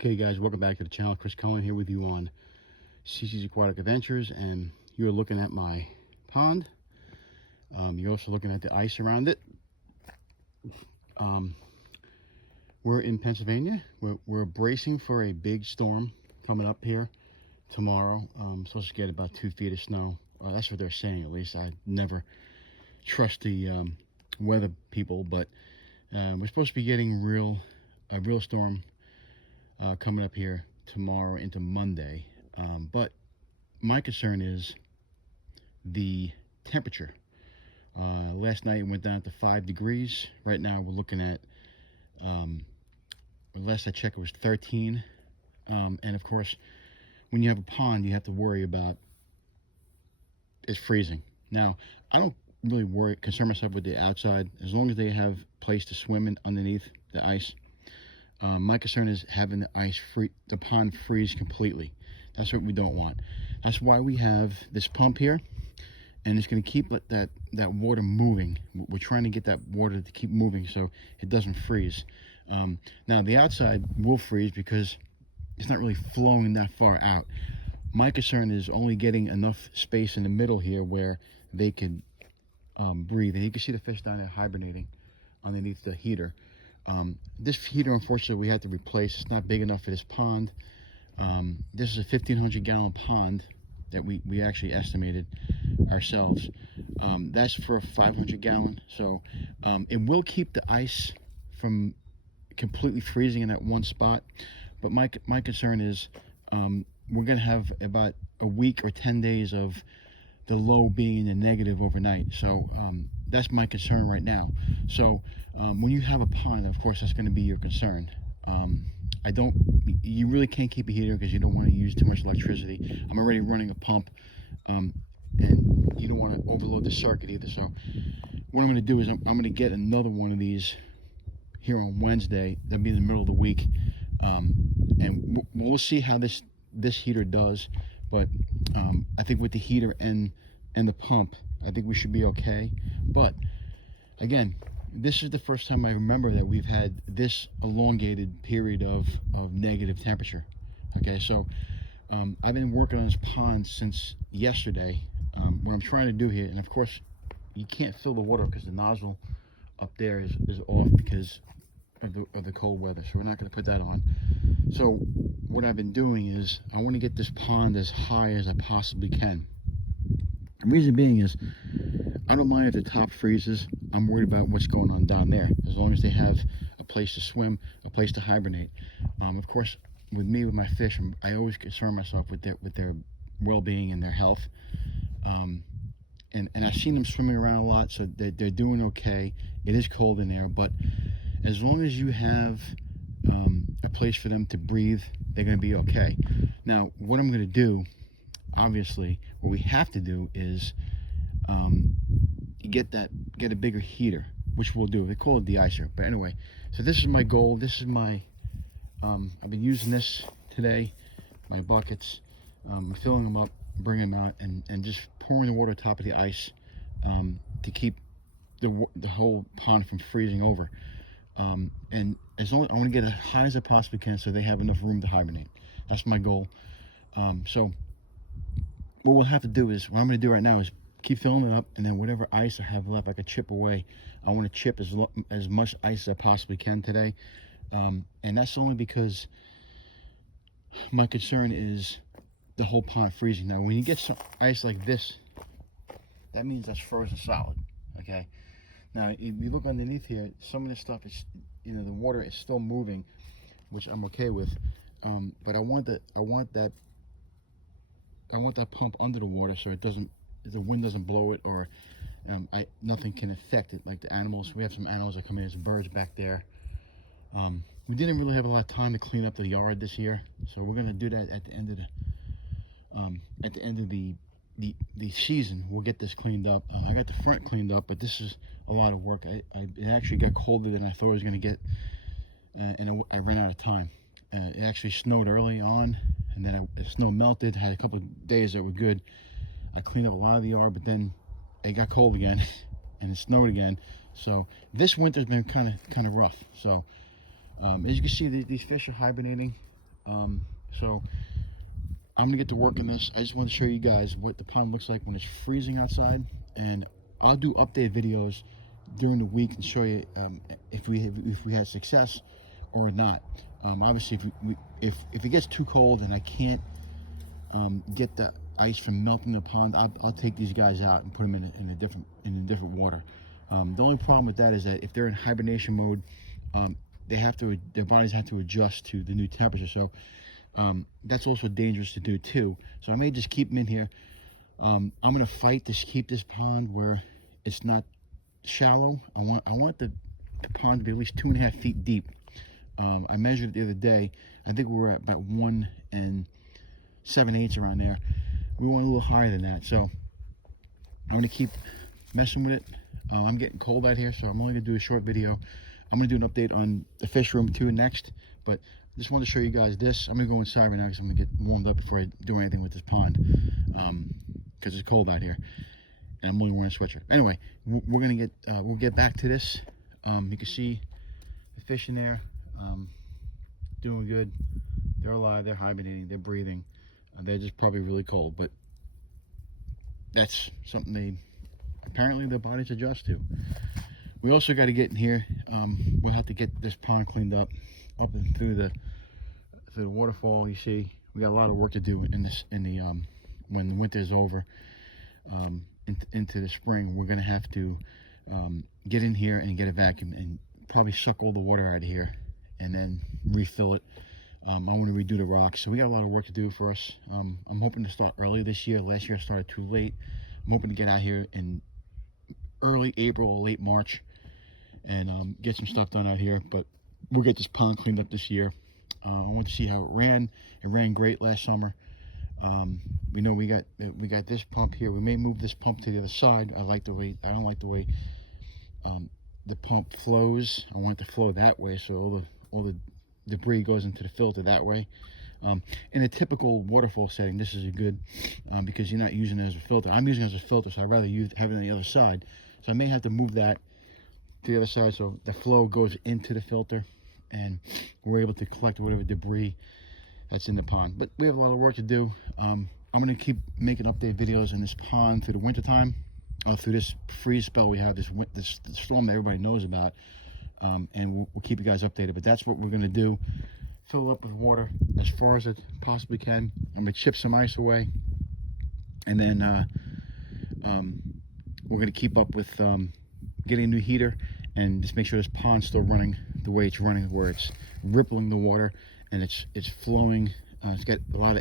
Okay guys, welcome back to the channel. Chris Cohen here with you on CC's Aquatic Adventures, and you're looking at my pond. You're also looking at the ice around it. We're in Pennsylvania. We're bracing for a big storm coming up here tomorrow. Supposed to get about 2 feet of snow. That's what they're saying, at least. I never trust the weather people, but we're supposed to be getting a real storm coming up here tomorrow into Monday. But my concern is the temperature. Last night it went down to 5 degrees. Right now we're looking at, last I checked, it was 13. And of course, when you have a pond, you have to worry about it's freezing. Now, I don't really concern myself with the outside, as long as they have a place to swim in underneath the ice. My concern is having the pond freeze completely. That's what we don't want. That's why we have this pump here, and it's going to keep that water moving. We're trying to get that water to keep moving so it doesn't freeze. Now the outside will freeze because it's not really flowing that far out. My concern is only getting enough space in the middle here where they can breathe. And you can see the fish down there hibernating underneath the heater. This heater, unfortunately, we had to replace. It's not big enough for this pond. This is a 1,500 gallon pond that we actually estimated ourselves. That's for a 500 gallon. So it will keep the ice from completely freezing in that one spot. But my concern is we're going to have about a week or 10 days of the low being in the negative overnight. So that's my concern right now. So when you have a pond, of course, that's going to be your concern. You really can't keep a heater because you don't want to use too much electricity. I'm already running a pump, and you don't want to overload the circuit either. So what I'm going to do is I'm going to get another one of these here on Wednesday. That'll be in the middle of the week, and we'll see how this heater does. But I think with the heater and the pump, I think we should be okay. But again, this is the first time I remember that we've had this elongated period of negative temperature. Okay, so I've been working on this pond since yesterday. What I'm trying to do here, and of course you can't fill the water because the nozzle up there is off because of the cold weather, so we're not going to put that on. So what I've been doing is I want to get this pond as high as I possibly can. The reason being is I don't mind if the top freezes. I'm worried about what's going on down there, as long as they have a place to swim, a place to hibernate. Of course, with my fish, I always concern myself with their well-being and their health. And I've seen them swimming around a lot, so they're doing okay. It is cold in there, but as long as you have a place for them to breathe, they're going to be okay. Now, what I'm going to do, obviously, what we have to do is get a bigger heater, which we'll do. They call it de-icer. But anyway, so this is my goal. This is my I've been using this today, my buckets. I'm filling them up, bringing them out, and just pouring the water on top of the ice to keep the whole pond from freezing over. And as long I want to get as high as I possibly can so they have enough room to hibernate. That's my goal. So what we'll have to do is, what I'm going to do right now is keep filling it up, and then whatever ice I have left, I could chip away. I want to chip as much ice as I possibly can today. And that's only because my concern is the whole pond freezing. Now, when you get some ice like this, that means that's frozen solid. Okay. Now, if you look underneath here, some of this stuff is, the water is still moving, which I'm okay with. But I want that pump under the water so the wind doesn't blow it, or nothing can affect it, like the animals. We have some animals that come in. There's birds back there. We didn't really have a lot of time to clean up the yard this year, so we're gonna do that at the end of the season. We'll get this cleaned up. I got the front cleaned up, but this is a lot of work. It actually got colder than I thought it was gonna get, and I ran out of time. It actually snowed early on, and then the snow melted. Had a couple of days that were good. I cleaned up a lot of the yard, but then it got cold again and it snowed again. So this winter's been kind of rough. So as you can see, these fish are hibernating. So I'm gonna get to work on this. I just want to show you guys what the pond looks like when it's freezing outside, and I'll do update videos during the week and show you if we had success or not. Obviously, if it gets too cold and I can't get the ice from melting the pond, I'll take these guys out and put them in a different water. The only problem with that is that if they're in hibernation mode, their bodies have to adjust to the new temperature. So that's also dangerous to do too. So I may just keep them in here. I'm gonna fight to keep this pond where it's not shallow. I want the pond to be at least 2.5 feet deep. I measured it the other day. I think we were at about 1 7/8 around there. We want a little higher than that. So I'm gonna keep messing with it. I'm getting cold out here, so I'm only gonna do a short video. I'm gonna do an update on the fish room too next, but I just wanted to show you guys this. I'm gonna go inside right now because I'm gonna get warmed up before I do anything with this pond, because it's cold out here, and I'm only wearing a sweatshirt. Anyway, we'll get back to this. You can see the fish in there, doing good. They're alive. They're hibernating. They're breathing. They're just probably really cold, but that's something apparently their bodies adjust to. We also got to get in here. We'll have to get this pond cleaned up and through the waterfall. You see, we got a lot of work to do when the winter is over, into the spring. We're gonna have to get in here and get a vacuum and probably suck all the water out of here and then refill it. I want to redo the rocks, so we got a lot of work to do for us. I'm hoping to start early this year. Last year I started too late. I'm hoping to get out here in early April or late March and get some stuff done out here, but we'll get this pond cleaned up this year. I want to see how it ran. It ran great last summer. We know we got this pump here. We may move this pump to the other side. I don't like the way the pump flows. I want it to flow that way, so all the debris goes into the filter that way. In a typical waterfall setting, this is a good, because you're not using it as a filter. I'm using it as a filter, so I'd rather have it on the other side. So I may have to move that to the other side so the flow goes into the filter and we're able to collect whatever debris that's in the pond. But we have a lot of work to do. I'm going to keep making update videos in this pond through the winter time, through this freeze spell we have, this storm that everybody knows about, and we'll keep you guys updated. But that's what we're going to do. Fill it up with water as far as it possibly can. I'm going to chip some ice away, and then we're going to keep up with getting a new heater and just make sure this pond's still running the way it's running, where it's rippling the water and it's flowing. It's got a lot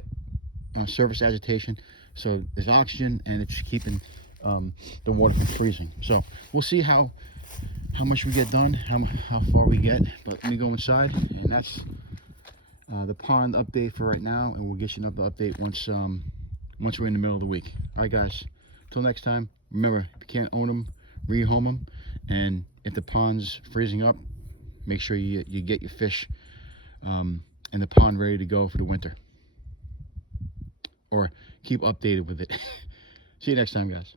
of surface agitation, so there's oxygen and it's keeping the water from freezing. So we'll see how much we get done, how far we get. But let me go inside, and that's the pond update for right now, and we'll get you another update once we're in the middle of the week. All right, guys, until next time, remember, if you can't own them, rehome them. And if the pond's freezing up, make sure you get your fish in the pond ready to go for the winter, or keep updated with it. See you next time, guys.